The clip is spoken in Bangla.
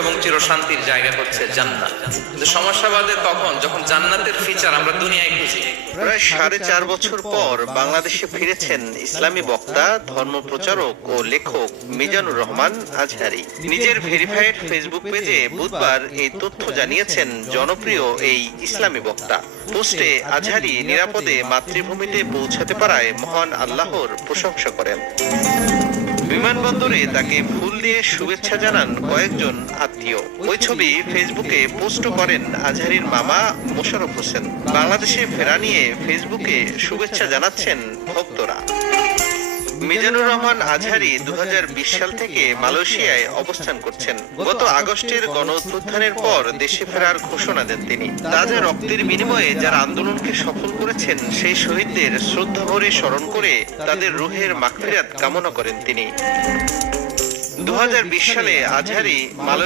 এবং চিরশান্তির জায়গা হচ্ছে জান্নাত। কিন্তু সমস্যা বাদে তখন যখন জান্নাতের ফিচার আমরা দুনিয়ায় খুঁজি। প্রায় 4.5 বছর পর বাংলাদেশে ফিরেছেন ইসলামী বক্তা, ধর্মপ্রচারক ও লেখক মিজানুর রহমান আজহারী। নিজের ভেরিফাইড ফেসবুক পেজে বুধবার এই তথ্য জানিয়েছেন জনপ্রিয় এই ইসলামী বক্তা। পোস্টে আজহারী নিরাপদে মাতৃভূমিতে পৌঁছাতে পারায় মহান আল্লাহর প্রশংসা করেন। বিমানবন্দরে তাকে ফুল দিয়ে শুভেচ্ছা জানান কয়েকজন আত্মীয়। ওই ছবি ফেসবুকে পোস্ট করেন আজহারীর মামা মোশাররফ হোসেন। বাংলাদেশে ফেরা নিয়ে ফেসবুকে শুভেচ্ছা জানাচ্ছেন ভক্তরা। মিজানুর রহমান আজহারী 2020 সাল থেকে মালয়েশিয়ায় অবস্থান করছেন। গত আগস্টের গণঅভ্যুত্থানের পর দেশে ফেরার ঘোষণা দেন তিনি। তাজা রক্তের বিনিময়ে যারা আন্দোলনকে সফল করেছেন সেই শহীদদের শ্রদ্ধাভরে স্মরণ করে তাদের রুহের মাগফিরাত কামনা করেন তিনি। 2020 সালে আজহারী